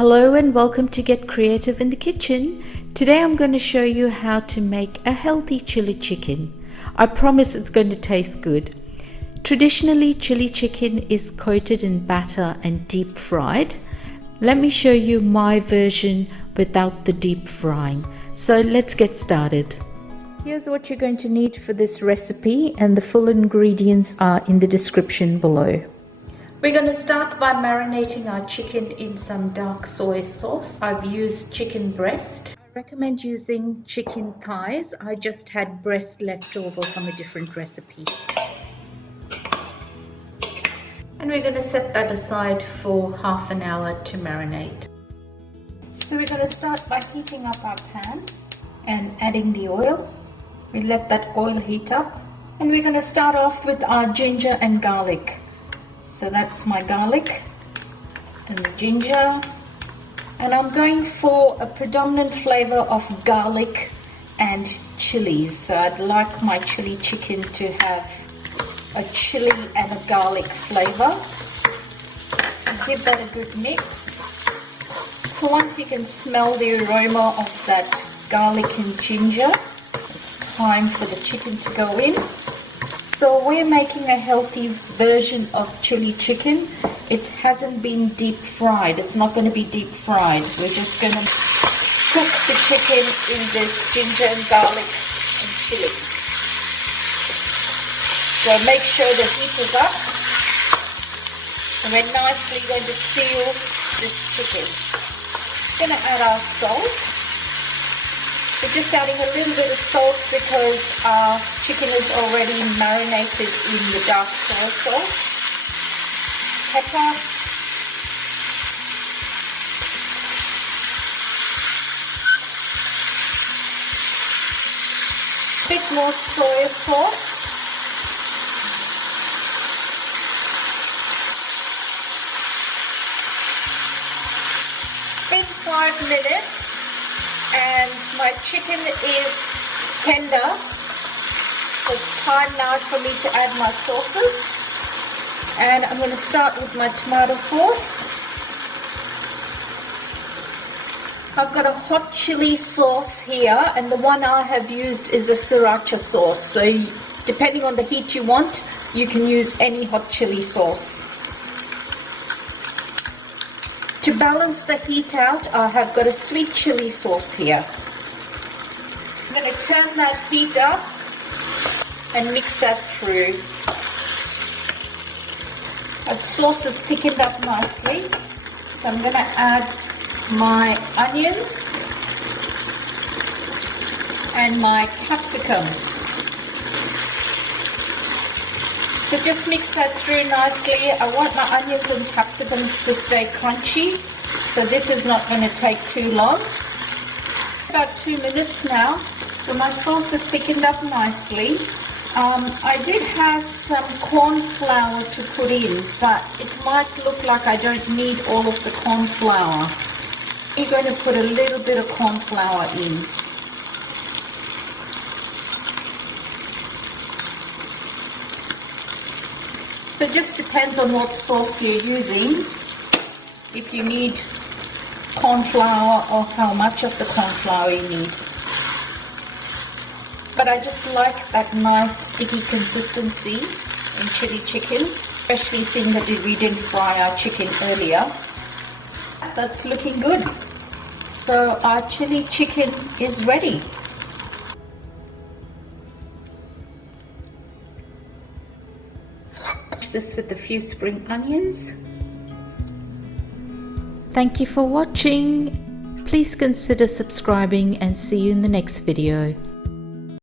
Hello and welcome to Get Creative in the Kitchen. Today I'm going to show you how to make a healthy chili chicken. I promise it's going to taste good. Traditionally, chili chicken is coated in batter and deep fried. Let me show you my version without the deep frying. So let's get started. Here's what you're going to need for this recipe, and the full ingredients are in the description below. We're going to start by marinating our chicken in some dark soy sauce. I've used chicken breast. I recommend using chicken thighs. I just had breast left over from a different recipe. And we're going to set that aside for half an hour to marinate. So we're going to start by heating up our pan and adding the oil. We let that oil heat up, and we're going to start off with our ginger and garlic. So that's my garlic and the ginger, and I'm going for a predominant flavor of garlic and chilies. So I'd like my chili chicken to have a chili and a garlic flavor. Give that a good mix. So once you can smell the aroma of that garlic and ginger, time for the chicken to go in. So we're making a healthy version of chili chicken. It hasn't been deep fried. It's not going to be deep fried. We're just going to cook the chicken in this ginger and garlic and chili. So make sure the heat is up, and we're nicely going to seal this chicken. We're going to add our salt. We're just adding a little bit of salt because our chicken is already marinated in the dark soy sauce. Pepper. A bit more soy sauce. In 5 minutes. And my chicken is tender, so it's time now for me to add my sauces. And I'm going to start with my tomato sauce. I've got a hot chili sauce here, and the one I have used is a Siracha sauce. So depending on the heat you want, you can use any hot chili sauce. To balance the heat out, I have got a sweet chili sauce here. I'm going to turn that heat up and mix that through. That sauce is thickened up nicely. So I'm going to add my onions and my capsicum. So just mix that through nicely. I want my onions and capsicums to stay crunchy, so this is not going to take too long. About 2 minutes now. So my sauce is thickened up nicely. I did have some corn flour to put in, but it might look like I don't need all of the corn flour. I'm going to put a little bit of corn flour in. So it just depends on what sauce you're using, if you need corn flour or how much of the corn flour you need. But I just like that nice sticky consistency in chili chicken, especially seeing that we didn't fry our chicken earlier. That's looking good. So our chili chicken is ready. This with a few spring onions. Thank you for watching. Please consider subscribing and see you in the next video.